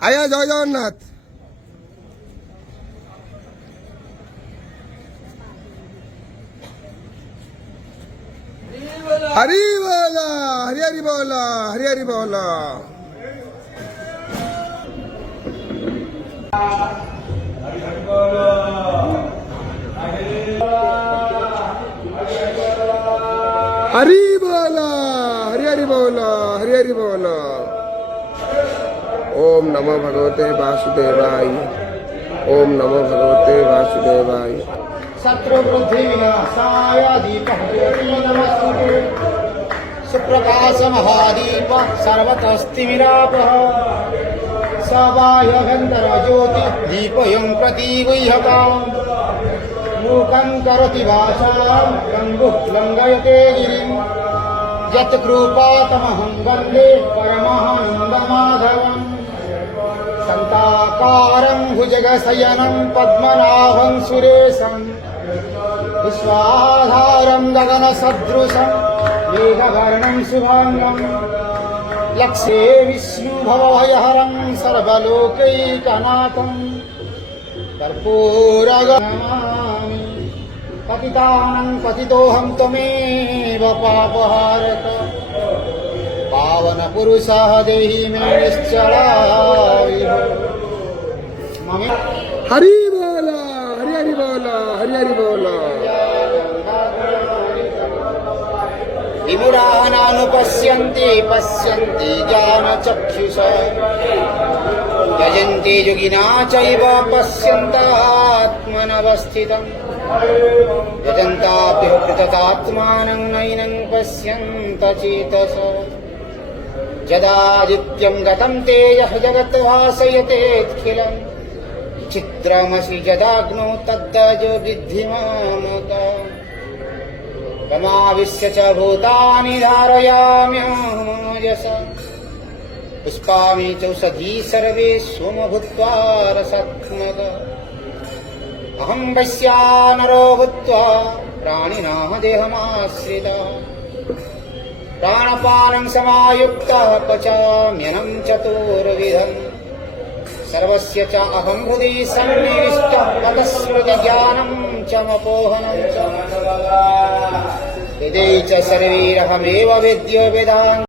আয়া জয় জগন্নাথ। हरी बोला, हरी हरी बोला, हरी हरी बोला। हरी बोला, हरी हरी बोला, हरी हरी बोला। ओम नमो भगवते वासुदेवाय, ओम नमो भगवते वासुदेवाय। शत्रुबुद्धि विनाशाय दीपः ज्योति नमस्तुते। सुप्रकाश महादीप सर्वतस्तिमिरापः सबाह्यभ्यन्तर ज्योति दीपयं प्रतिगुह्यताम्। मूकं करोति वाचां गङ्गुः लङ्घयते गिरिं। यत् कृपातमहं वन्दे परमानन्दमाधवम्। शान्ताकारं भुजगशयनं पद्मनाभं सुरेशं। विश्वाधारं गगनसदृशं मेघवर्णं शुभाङ्गं। लक्ष्ये विष्णुभवभयहरं सर्वलोकैकनाथं। कर्पूरगणमामि पतितानं पतितोऽहं त्वमेव पापहारक। पावन पुरुषः देहि मे निश्चलाविह। हरी बोला, हरी हरी बोला, हरी हरी बोला। विमुरानानुपश्यन्ति पश्यन्ति ज्ञानचक्षुषा। यजन्ति योगिना चैव पश्यन्तात्मनवस्थितम्। यजन्ताभ्युपृततात्मानं नैनं पश्यन्त चेतसा। यदादित्यं गतं तेजः जगत् भासयतेऽखिलम्। चित्रमसि यदाग्नौ तद्दजो विद्धि मामका। तमाविश्य च भूतानि धारयाम्यहमोजसा। पुष्पामि चौषधी सर्वे सोम भूत्वा रसात्मका। अहं वैश्वानरो भूत्वा प्राणिनः देहमाश्रिता। प्राणपानं समायुक्तः पचाम्यन्नं चतुर्विधम्। सर्वस्य च अहं हृदि सन्निविष्टः ततस्मृतिज्ञानं च मपोहनं च। हृदये च सर्वैरहमेव वेद्यो वेदान्त।